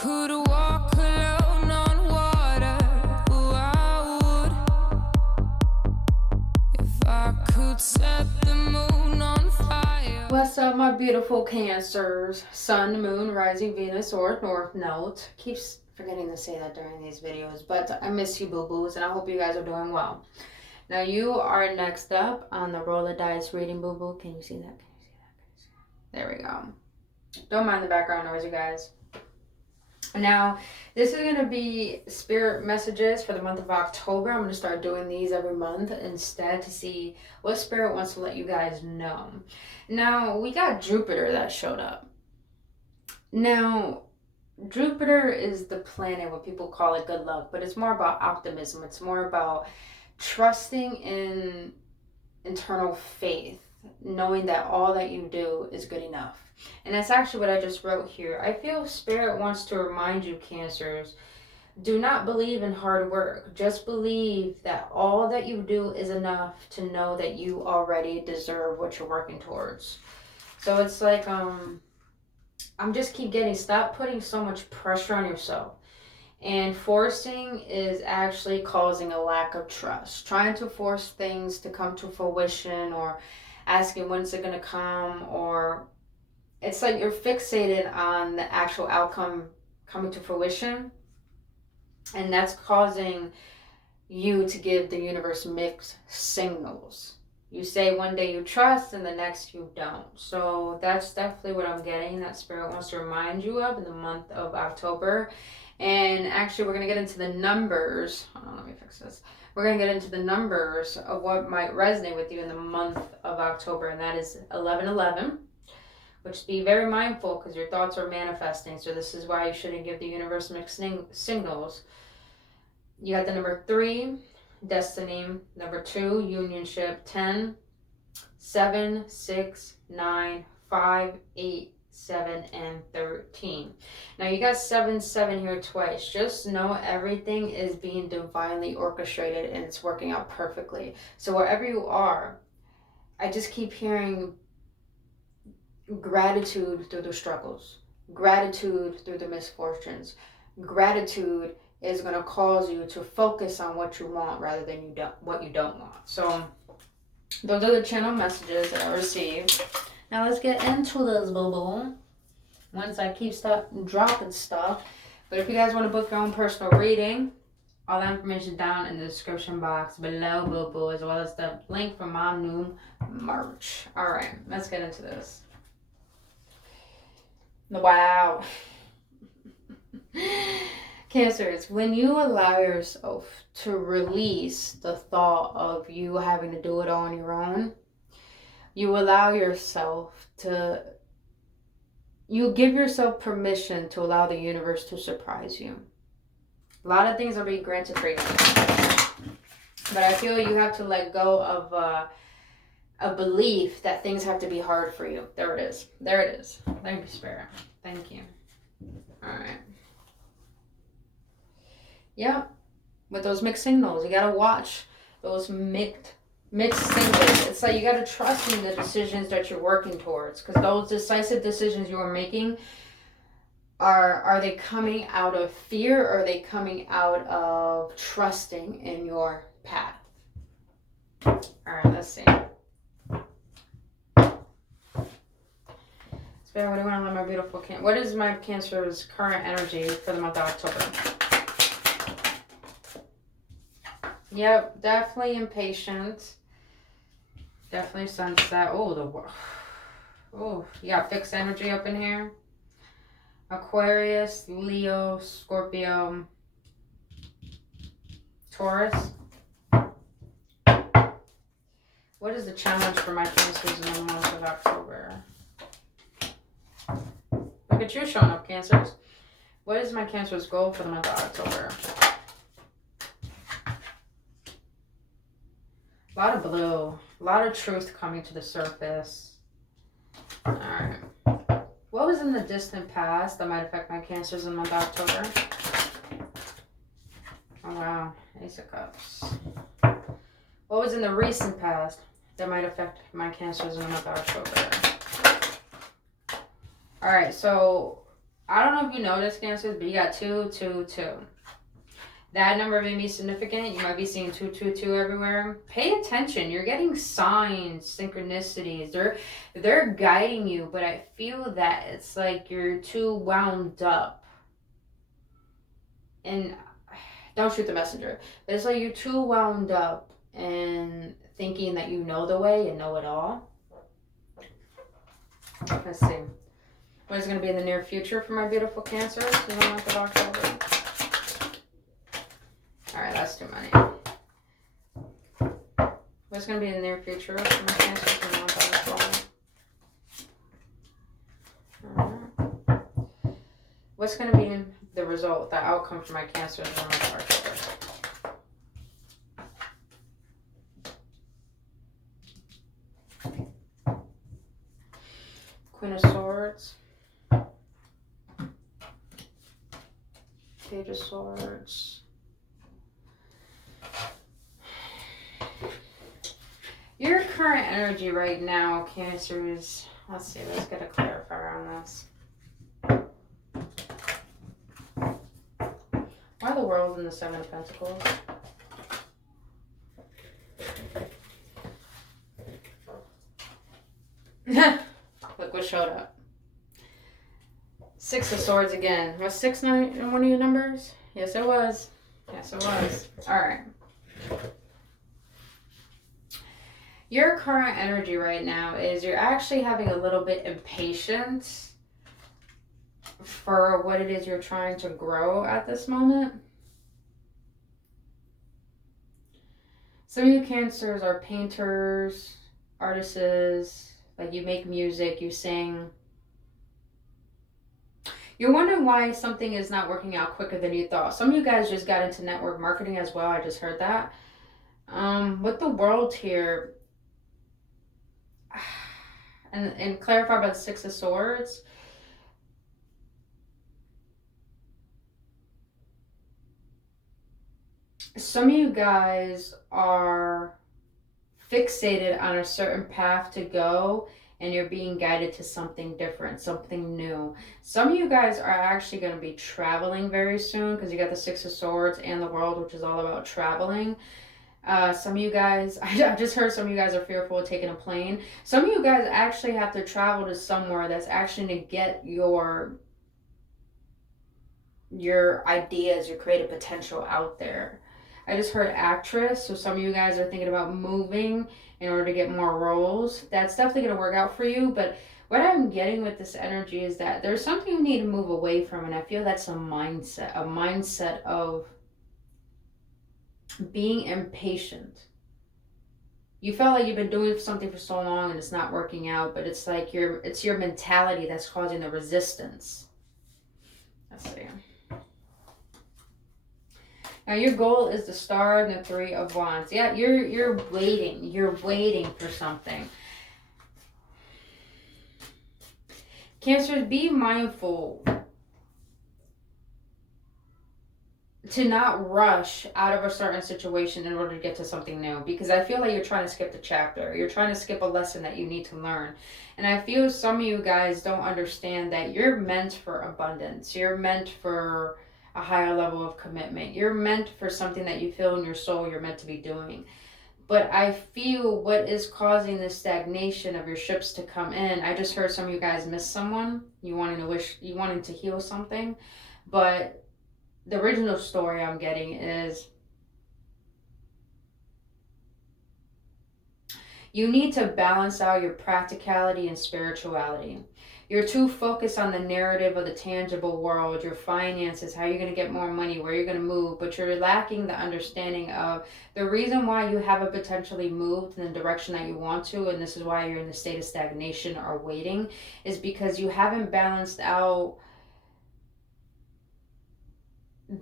could walk alone on water, oh, I would. If I could set the moon on fire. What's up, my beautiful Cancers? Sun, Moon, Rising, Venus, or North Node. Keeps forgetting to say that during these videos, but I miss you, boo-boos, and I hope you guys are doing well. Now, you are next up on the roll of dice reading, boo-boo. Can you see that? Can you see that? Can you see that? There we go. Don't mind the background noise, you guys. Now, this is going to be spirit messages for the month of October. I'm going to start doing these every month instead to see what spirit wants to let you guys know. Now, we got Jupiter that showed up. Now, Jupiter is the planet, what people call it good luck, but it's more about optimism. It's more about trusting in internal faith, knowing that all that you do is good enough. And that's actually what I just wrote here. I feel Spirit wants to remind you, Cancers, do not believe in hard work. Just believe that all that you do is enough to know that you already deserve what you're working towards. So it's like, I'm just keep getting, stop putting so much pressure on yourself. And forcing is actually causing a lack of trust. Trying to force things to come to fruition or asking when's it going to come, or it's like you're fixated on the actual outcome coming to fruition, and that's causing you to give the universe mixed signals. You say one day you trust and the next you don't. So that's definitely what I'm getting, that Spirit wants to remind you of in the month of October. And actually, we're going to get into the numbers. Hold on, let me fix this. We're going to get into the numbers of what might resonate with you in the month of October, and that is 1111. Which, be very mindful because your thoughts are manifesting. So this is why you shouldn't give the universe mixed signals. You got the number 3, destiny. Number 2, unionship. 10, 7, 6, 9, 5, 8, 7, and 13. Now you got 7, 7 here twice. Just know everything is being divinely orchestrated and it's working out perfectly. So wherever you are, I just keep hearing gratitude through the struggles, gratitude through the misfortunes. Gratitude is going to cause you to focus on what you want rather than what you don't want. So those are the channel messages that I received. Now let's get into this, boo-boo. Once I keep dropping stuff. But if you guys want to book your own personal reading, all that information down in the description box below, boo-boo, as well as the link for my new merch. All right, let's get into this. Wow. Cancers, when you allow yourself to release the thought of you having to do it on your own, you allow yourself to, you give yourself permission to allow the universe to surprise you. A lot of things are being granted for you. But I feel you have to let go of a belief that things have to be hard for you. There it is. There it is. Thank you, Spirit. Thank you. All right. Yep. With those mixed signals, you got to watch those mixed signals. It's like you got to trust in the decisions that you're working towards, because those decisive decisions you are making, are they coming out of fear, or are they coming out of trusting in your path? All right, let's see. Spirit, what do you want to let my beautiful Cancer? What is my Cancer's current energy for the month of October? Yep, definitely impatient. Definitely sunset. Oh, you got fixed energy up in here. Aquarius, Leo, Scorpio, Taurus. What is the challenge for my Cancers in the month of October? Look at you showing up, Cancers. What is my Cancer's goal for the month of October? A lot of blue. A lot of truth coming to the surface. Alright. What was in the distant past that might affect my Cancers in the month of October? Oh, wow. Ace of Cups. What was in the recent past that might affect my Cancers in the month of October? Alright, so I don't know if you know this, Cancers, but you got 222. That number may be significant. You might be seeing 222 everywhere. Pay attention. You're getting signs, synchronicities. They're guiding you, but I feel that it's like you're too wound up. And don't shoot the messenger. But it's like you're too wound up and thinking that you know the way and know it all. Let's see. What is going to be in the near future for my beautiful Cancer? You know what the October. Alright, that's too many. What's going to be in the near future for my Cancer? You know what the What's going to be the result, the outcome for my Cancer in the month of October? Queen of Swords. Page of Swords. Your current energy right now, Cancer, is... Let's see, let's get a clarifier on this. Why the World and the Seven of Pentacles? Look what showed up. Six of Swords again. Was 6 in one of your numbers? Yes, it was. Yes, it was. Alright. Your current energy right now is you're actually having a little bit impatient for what it is you're trying to grow at this moment. Some of you Cancers are painters, artists, like you make music, you sing. You're wondering why something is not working out quicker than you thought. Some of you guys just got into network marketing as well. I just heard that. With the World here, and clarified by the Six of Swords, some of you guys are fixated on a certain path to go, and you're being guided to something different, something new. Some of you guys are actually going to be traveling very soon, because you got the Six of Swords and the World, which is all about traveling. Some of you guys, I just heard some of you guys are fearful of taking a plane. Some of you guys actually have to travel to somewhere that's actually to get your ideas, your creative potential out there. I just heard actress, so some of you guys are thinking about moving in order to get more roles. That's definitely going to work out for you, but what I'm getting with this energy is that there's something you need to move away from, and I feel that's a mindset of being impatient. You felt like you've been doing something for so long and it's not working out, but it's like it's your mentality that's causing the resistance. Let's see. Now your goal is the Star and the Three of Wands. Yeah, you're waiting. You're waiting for something. Cancers, be mindful to not rush out of a certain situation in order to get to something new, because I feel like you're trying to skip the chapter. You're trying to skip a lesson that you need to learn. And I feel some of you guys don't understand that you're meant for abundance. You're meant for a higher level of commitment. You're meant for something that you feel in your soul you're meant to be doing. But I feel what is causing this stagnation of your ships to come in. I just heard some of you guys miss someone. You wanting to heal something. But the original story I'm getting is you need to balance out your practicality and spirituality. You're too focused on the narrative of the tangible world, your finances, how you're going to get more money, where you're going to move, but you're lacking the understanding of the reason why you haven't potentially moved in the direction that you want to, and this is why you're in the state of stagnation or waiting, is because you haven't balanced out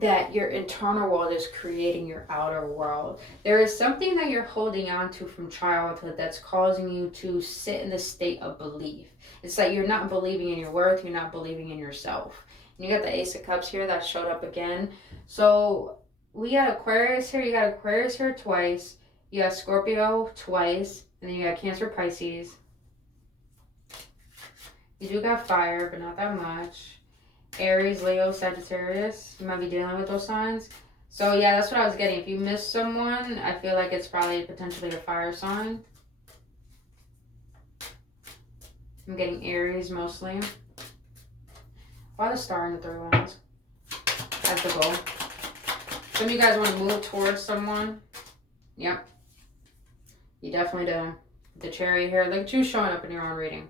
that your internal world is creating your outer world. There is something that you're holding on to from childhood that's causing you to sit in the state of belief. It's like you're not believing in your worth, you're not believing in yourself. And you got the Ace of Cups here that showed up again. So we got Aquarius here, you got Aquarius here twice, you got Scorpio twice, and then you got Cancer, Pisces. You do got fire, but not that much. Aries, Leo, Sagittarius. You might be dealing with those signs. So yeah, that's what I was getting. If you miss someone, I feel like it's probably potentially a fire sign. I'm getting Aries mostly. Why the star in the third ones? That's the goal. Some of you guys want to move towards someone. Yep. You definitely do. The cherry here. Look at you showing up in your own reading.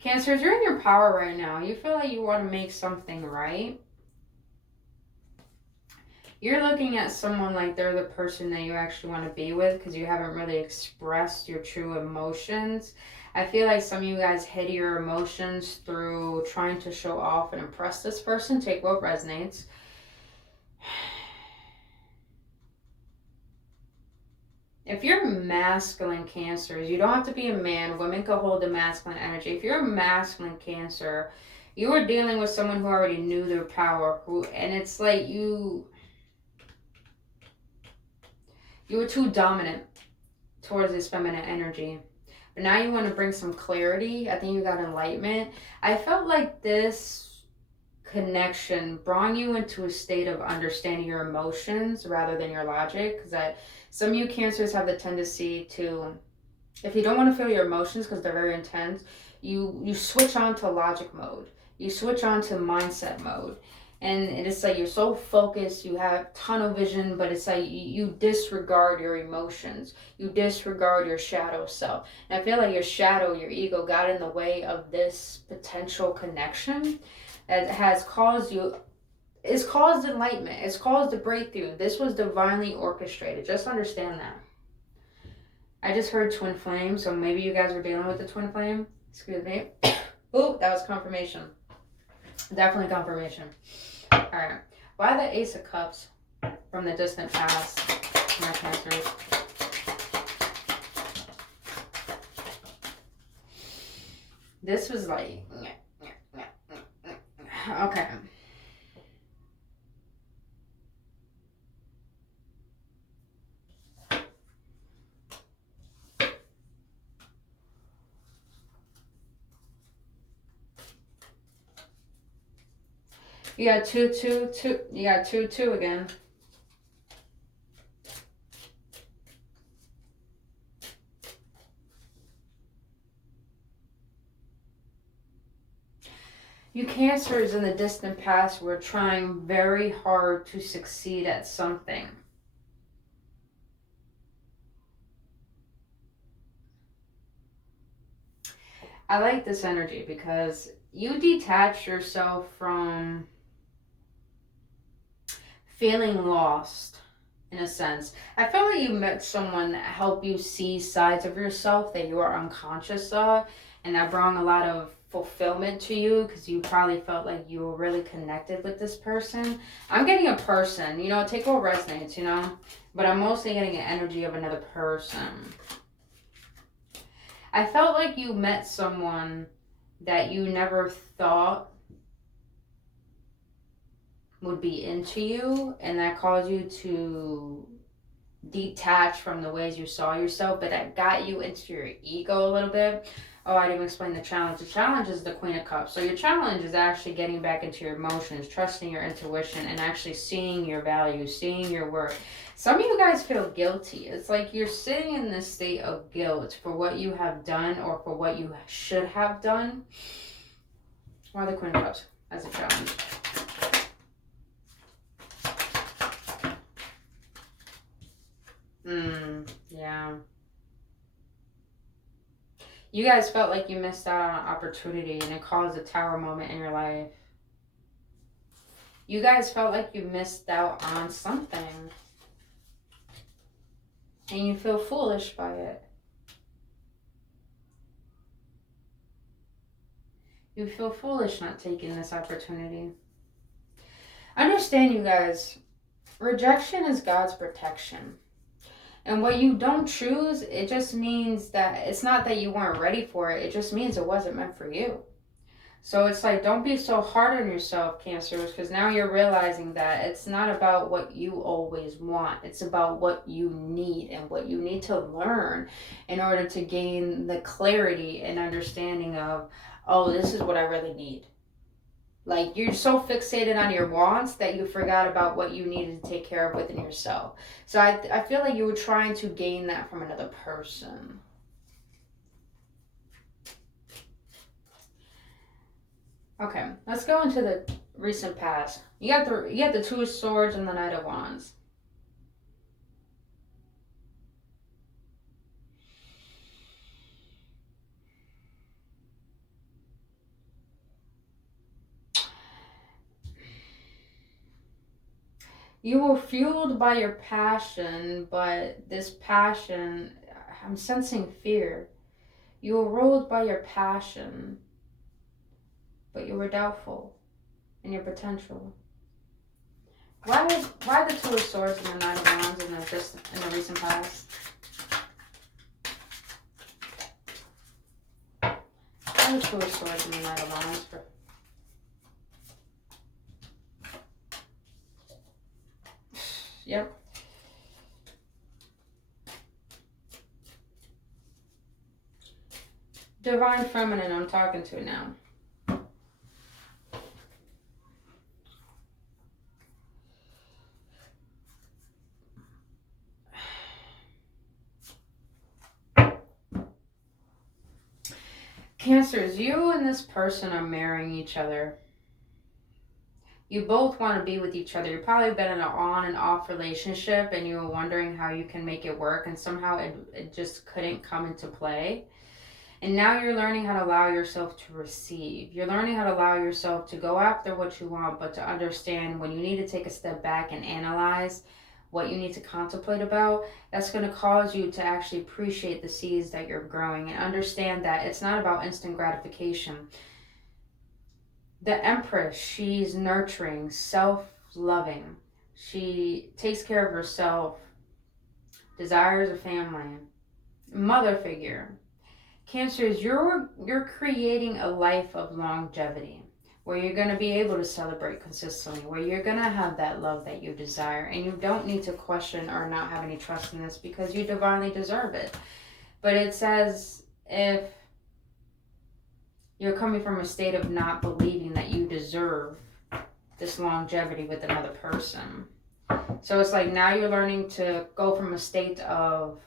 Cancers, you're in your power right now. You feel like you want to make something right. You're looking at someone like they're the person that you actually want to be with because you haven't really expressed your true emotions. I feel like some of you guys hid your emotions through trying to show off and impress this person. Take what resonates. If you're masculine Cancers, you don't have to be a man. Women can hold the masculine energy. If you're a masculine Cancer, you are dealing with someone who already knew their power. And it's like you were too dominant towards this feminine energy. But now you want to bring some clarity. I think you got enlightenment. I felt like this connection brought you into a state of understanding your emotions rather than your logic. Because some of you Cancers have the tendency to, if you don't want to feel your emotions because they're very intense, you switch on to logic mode. You switch on to mindset mode. And it's like you're so focused, you have tunnel vision, but it's like you disregard your emotions. You disregard your shadow self. And I feel like your shadow, your ego got in the way of this potential connection that has caused you, it's caused enlightenment. It's caused a breakthrough. This was divinely orchestrated. Just understand that. I just heard twin flame, so maybe you guys were dealing with the twin flame. Excuse me. Oh, that was confirmation. Definitely confirmation. Alright. Why the Ace of Cups from the distant past, my Cancers? This was like... Okay. You got 2, 2, 2. You got 2, 2 again. You Cancers in the distant past were trying very hard to succeed at something. I like this energy because you detach yourself from feeling lost, in a sense. I feel like you met someone that helped you see sides of yourself that you are unconscious of, and that brought a lot of fulfillment to you because you probably felt like you were really connected with this person. I'm getting a person, you know, take what resonates, you know, but I'm mostly getting an energy of another person. I felt like you met someone that you never thought would be into you, and that caused you to detach from the ways you saw yourself, but that got you into your ego a little bit. Oh, I didn't explain the challenge. The challenge is the Queen of Cups. So your challenge is actually getting back into your emotions, trusting your intuition, and actually seeing your value, seeing your worth. Some of you guys feel guilty. It's like you're sitting in this state of guilt for what you have done or for what you should have done. Why the Queen of Cups as a challenge? Yeah. You guys felt like you missed out on an opportunity and it caused a tower moment in your life. You guys felt like you missed out on something. And you feel foolish by it. You feel foolish not taking this opportunity. Understand, you guys, rejection is God's protection. And what you don't choose, it just means that it's not that you weren't ready for it. It just means it wasn't meant for you. So it's like, don't be so hard on yourself, Cancers, because now you're realizing that it's not about what you always want. It's about what you need and what you need to learn in order to gain the clarity and understanding of, oh, this is what I really need. Like, you're so fixated on your wants that you forgot about what you needed to take care of within yourself. So I feel like you were trying to gain that from another person. Okay, let's go into the recent past. You got the Two of Swords and the Knight of Wands. You were fueled by your passion, but this passion, I'm sensing fear. You were ruled by your passion, but you were doubtful in your potential. Why the Two of Swords and the Nine of Wands in the recent past? Why the Two of Swords and the Nine of Wands for? Yep. Divine Feminine I'm talking to now. Cancers, you and this person are marrying each other. You both want to be with each other. You've probably been in an on and off relationship and you were wondering how you can make it work, and somehow it just couldn't come into play. And now you're learning how to allow yourself to receive. You're learning how to allow yourself to go after what you want, but to understand when you need to take a step back and analyze what you need to contemplate about. That's going to cause you to actually appreciate the seeds that you're growing and understand that it's not about instant gratification. The Empress, she's nurturing, self-loving. She takes care of herself, desires a family, mother figure. Cancers, you're creating a life of longevity where you're going to be able to celebrate consistently, where you're going to have that love that you desire, and you don't need to question or not have any trust in this because you divinely deserve it. But it says if you're coming from a state of not believing that you deserve this longevity with another person. So it's like now you're learning to go from a state of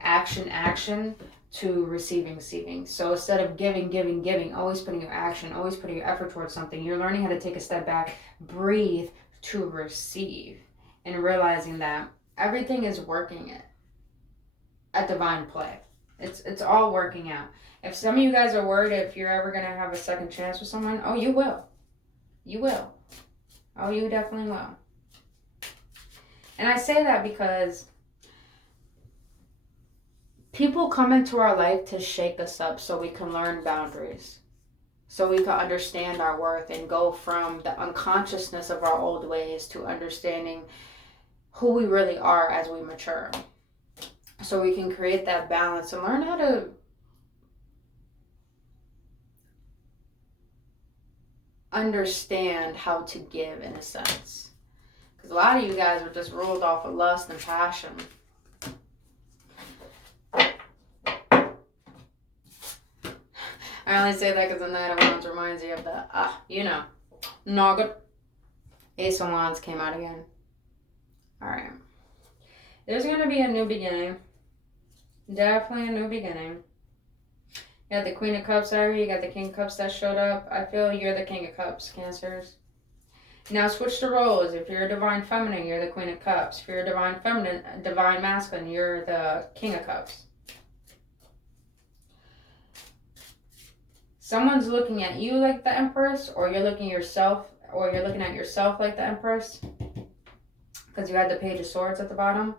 action to receiving. So instead of giving, always putting your action, always putting your effort towards something, you're learning how to take a step back, breathe to receive, and realizing that everything is working at divine play. It's all working out. If some of you guys are worried if you're ever going to have a second chance with someone, oh, you will. You will. Oh, you definitely will. And I say that because people come into our life to shake us up so we can learn boundaries, so we can understand our worth and go from the unconsciousness of our old ways to understanding who we really are as we mature. So we can create that balance and learn how to understand how to give in a sense. Because a lot of you guys are just ruled off of lust and passion. I only say that because the Knight of Wands reminds you of the, not good. Ace of Wands came out again. Alright. There's going to be a new beginning. Definitely a new beginning. You got the Queen of Cups out here. You got the King of Cups that showed up. I feel you're the King of Cups, Cancers. Now switch the roles. If you're a Divine Feminine, you're the Queen of Cups. If you're a Divine Feminine, Divine Masculine, you're the King of Cups. Someone's looking at you like the Empress, or you're looking at yourself like the Empress. Because you had the Page of Swords at the bottom.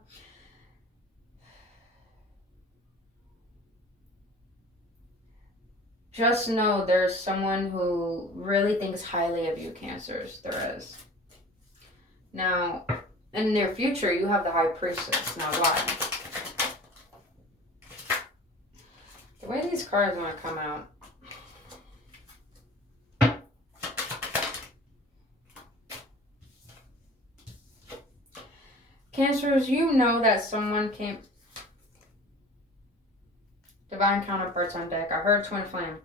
Just know there's someone who really thinks highly of you, Cancers. There is. Now, in the near future, you have the High Priestess. Now, why? The way these cards want to come out. Cancers, you know that someone came... Divine Counterparts on deck. I heard Twin Flame.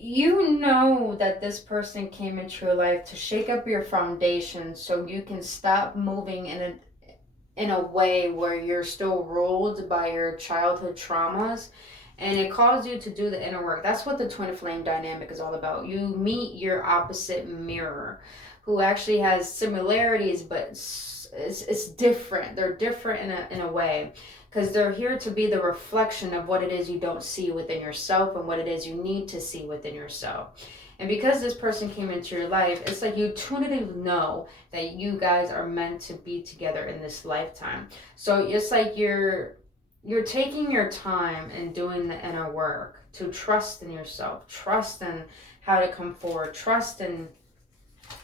you know that this person came into your life to shake up your foundation so you can stop moving in a way where you're still ruled by your childhood traumas, and it calls you to do the inner work. That's what the twin flame dynamic is all about. You meet your opposite mirror who actually has similarities, but it's different. They're different in a way, because they're here to be the reflection of what it is you don't see within yourself and what it is you need to see within yourself. And because this person came into your life, it's like you intuitively know that you guys are meant to be together in this lifetime. So it's like you're taking your time and doing the inner work to trust in yourself, trust in how to come forward, trust in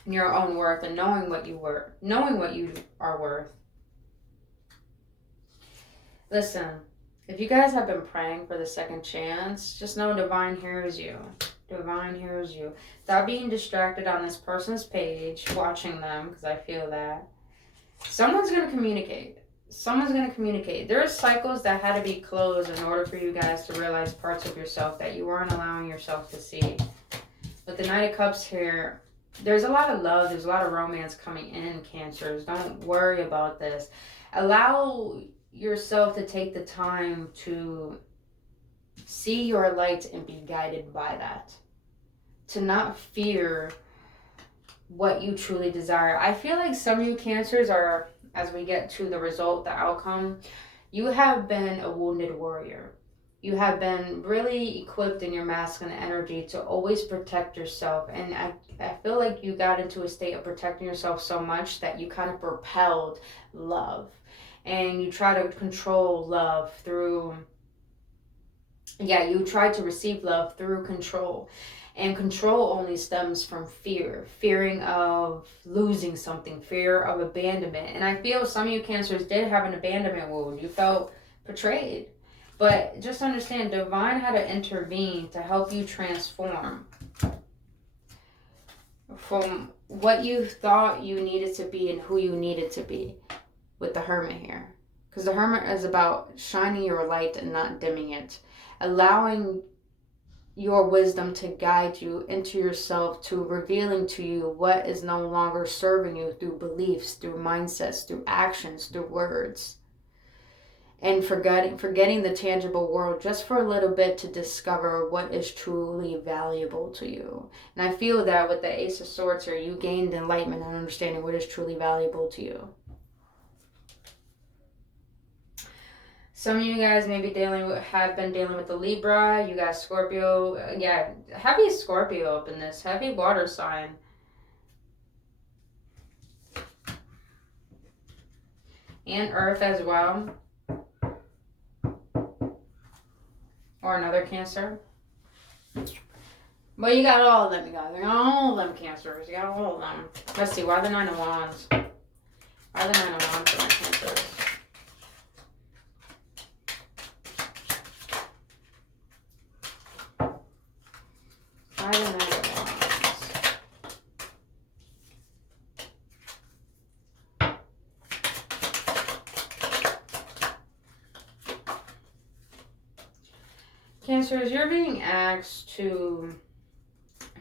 your own worth, and knowing what you are worth. Listen, if you guys have been praying for the second chance, just know Divine hears you. Divine hears you. Stop being distracted on this person's page, watching them, because I feel that. Someone's going to communicate. Someone's going to communicate. There are cycles that had to be closed in order for you guys to realize parts of yourself that you weren't allowing yourself to see. With the Knight of Cups here, there's a lot of love. There's a lot of romance coming in, Cancers. Don't worry about this. Allow yourself to take the time to see your light and be guided by that. To not fear what you truly desire. I feel like some of you Cancers are, as we get to the result, the outcome, you have been a wounded warrior. You have been really equipped in your masculine energy to always protect yourself. And I feel like you got into a state of protecting yourself so much that you kind of repelled love. And you try to control love through, you try to receive love through control. And control only stems from fear. Fearing of losing something. Fear of abandonment. And I feel some of you Cancers did have an abandonment wound. You felt betrayed. But just understand, Divine had to intervene to help you transform from what you thought you needed to be and who you needed to be with the Hermit here. Because the Hermit is about shining your light and not dimming it. Allowing your wisdom to guide you into yourself, to revealing to you what is no longer serving you through beliefs, through mindsets, through actions, through words. And forgetting the tangible world just for a little bit to discover what is truly valuable to you. And I feel that with the Ace of Swords here, you gained enlightenment and understanding what is truly valuable to you. Some of you guys maybe have been dealing with the Libra. You got Scorpio. Heavy Scorpio up in this. Heavy water sign. And Earth as well. Or another Cancer. Well, you got all of them, you guys. You got all of them Cancers. You got all of them. Let's see. Why the Nine of Wands? Why the Nine of Wands for my Cancers? Why the Nine of Wands? Cancers, you're being asked to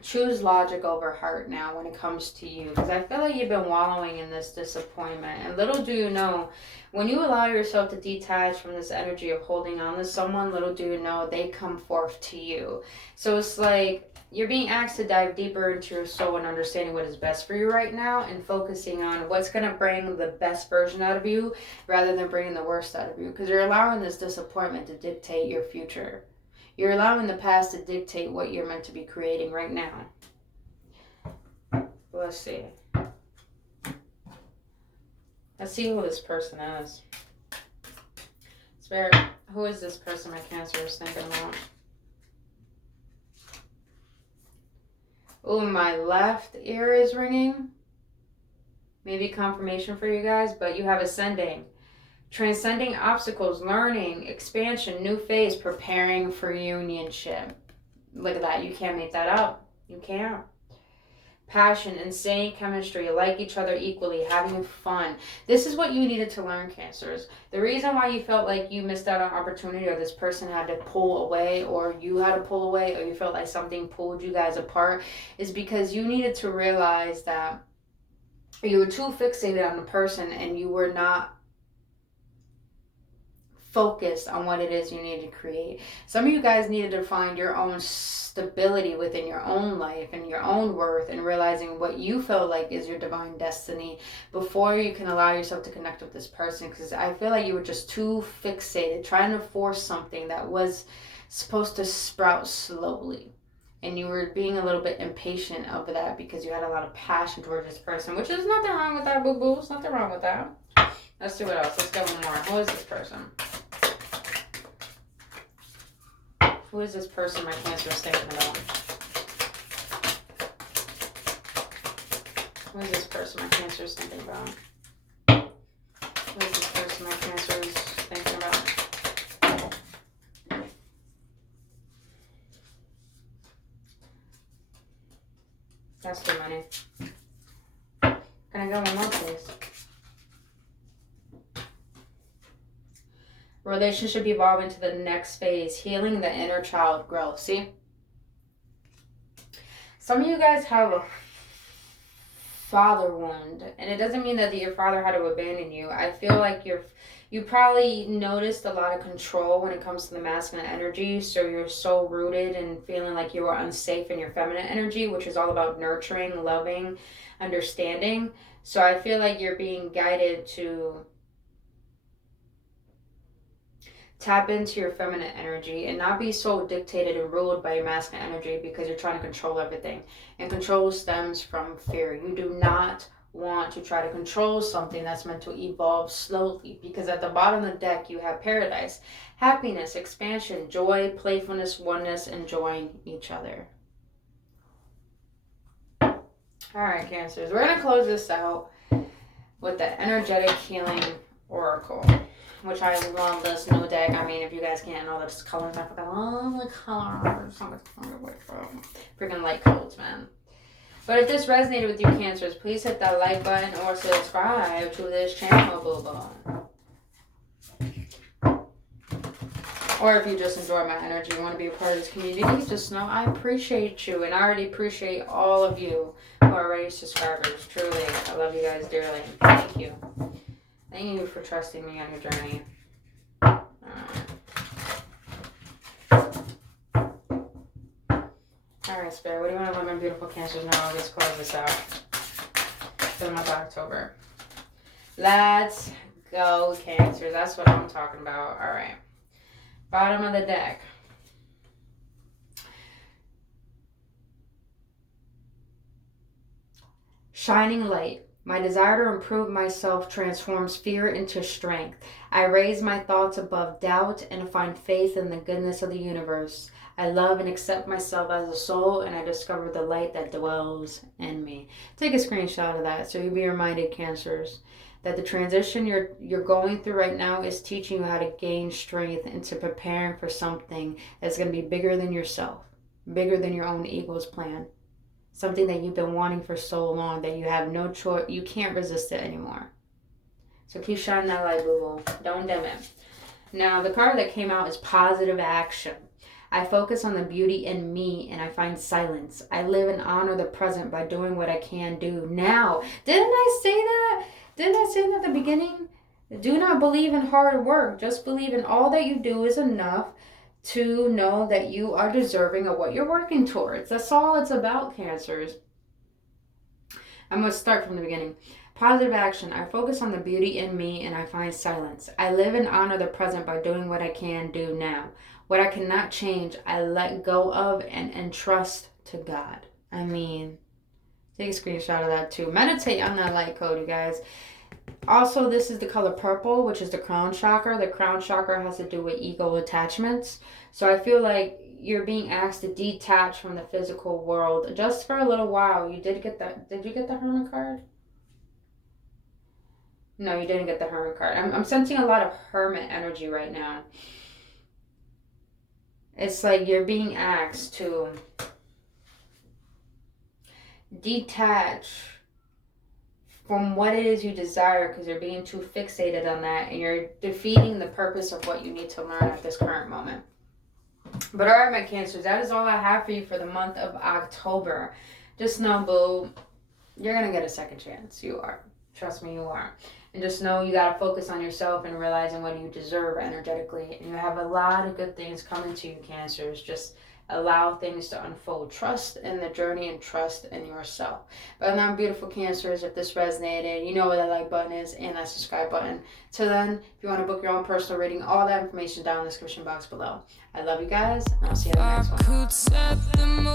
choose logic over heart now when it comes to you. Because I feel like you've been wallowing in this disappointment. And little do you know, when you allow yourself to detach from this energy of holding on to someone, little do you know, they come forth to you. So it's like you're being asked to dive deeper into your soul and understanding what is best for you right now, and focusing on what's going to bring the best version out of you rather than bringing the worst out of you. Because you're allowing this disappointment to dictate your future. You're allowing the past to dictate what you're meant to be creating right now. Let's see. Let's see who this person is. Spirit, who is this person my Cancer is thinking about? Oh, my left ear is ringing. Maybe confirmation for you guys, but you have ascending. Transcending obstacles, learning, expansion, new phase, preparing for unionship. Look at that. You can't make that up. You can't. passion, insane chemistry, like each other equally, having fun. This is what you needed to learn, Cancers. The reason why you felt like you missed out on opportunity, or this person had to pull away, or you had to pull away, or you felt like something pulled you guys apart, is because you needed to realize that you were too fixated on the person and you were not focused on what it is you need to create. Some of you guys needed to find your own stability within your own life and your own worth, and realizing what you feel like is your divine destiny before you can allow yourself to connect with this person. Because I feel like you were just too fixated trying to force something that was supposed to sprout slowly, and you were being a little bit impatient of that because you had a lot of passion towards this person, which is nothing wrong with that, boo boo. There's nothing wrong with that. Let's do what else. Let's get one more. Who is this person? Who is this person my Cancer is thinking about? Who is this person my Cancer is thinking about? Who is this person my Cancer is thinking about? That's too many. Can I go one more, please? Relationship evolving to the next phase, healing the inner child growth. See? Some of you guys have a father wound, and it doesn't mean that your father had to abandon you. I feel like you probably noticed a lot of control when it comes to the masculine energy, so you're so rooted and feeling like you are unsafe in your feminine energy, which is all about nurturing, loving, understanding. So I feel like you're being guided to tap into your feminine energy and not be so dictated and ruled by your masculine energy, because you're trying to control everything. And control stems from fear. You do not want to try to control something that's meant to evolve slowly, because at the bottom of the deck you have paradise, happiness, expansion, joy, playfulness, oneness, enjoying each other. All right, Cancers, we're going to close this out with the energetic healing oracle, which I love this new deck. I mean, if you guys can't know this colors, I love the colors. Freaking light codes, man. But if this resonated with you, Cancers, please hit that like button or subscribe to this channel, boo-boo. Or if you just enjoy my energy and want to be a part of this community, just know I appreciate you. And I already appreciate all of you who are already subscribers. Truly, I love you guys dearly. Thank you. Thank you for trusting me on your journey. Alright, Spirit, what do you want to let my beautiful Cancers know? Let's close this out for the month of October. Let's go, Cancers. That's what I'm talking about. Alright. Bottom of the deck. Shining light. My desire to improve myself transforms fear into strength. I raise my thoughts above doubt and find faith in the goodness of the universe. I love and accept myself as a soul, and I discover the light that dwells in me. Take a screenshot of that so you'll be reminded, Cancers, that the transition you're going through right now is teaching you how to gain strength into preparing for something that's going to be bigger than yourself, bigger than your own ego's plan. Something that you've been wanting for so long that you have no choice, you can't resist it anymore. So keep shining that light, boo-boo. Don't dim it. Now, the card that came out is positive action. I focus on the beauty in me and I find silence. I live and honor the present by doing what I can do now. Didn't I say that? Didn't I say that at the beginning? Do not believe in hard work. Just believe in all that you do is enough to know that you are deserving of what you're working towards. That's all it's about, Cancers. I'm going to start from the beginning. Positive action. I focus on the beauty in me and I find silence. I live and honor the present by doing what I can do now. What I cannot change, I let go of and entrust to God. I mean, take a screenshot of that too. Meditate on that light code, you guys. Also, this is the color purple, which is the crown chakra. The crown chakra has to do with ego attachments. So I feel like you're being asked to detach from the physical world just for a little while. You did get that. Did you get the Hermit card? No, you didn't get the Hermit card. I'm sensing a lot of Hermit energy right now. It's like you're being asked to detach from what it is you desire, because you're being too fixated on that and you're defeating the purpose of what you need to learn at this current moment. But all right, my Cancers, that is all I have for you for the month of October. Just know, boo, you're going to get a second chance. You are. Trust me, you are. And just know you got to focus on yourself and realizing what you deserve energetically. And you have a lot of good things coming to you, Cancers. Just allow things to unfold. Trust in the journey and trust in yourself. But now, beautiful Cancers, if this resonated, you know where that like button is and that subscribe button. Till then, if you want to book your own personal reading, all that information down in the description box below. I love you guys, and I'll see you in the next one.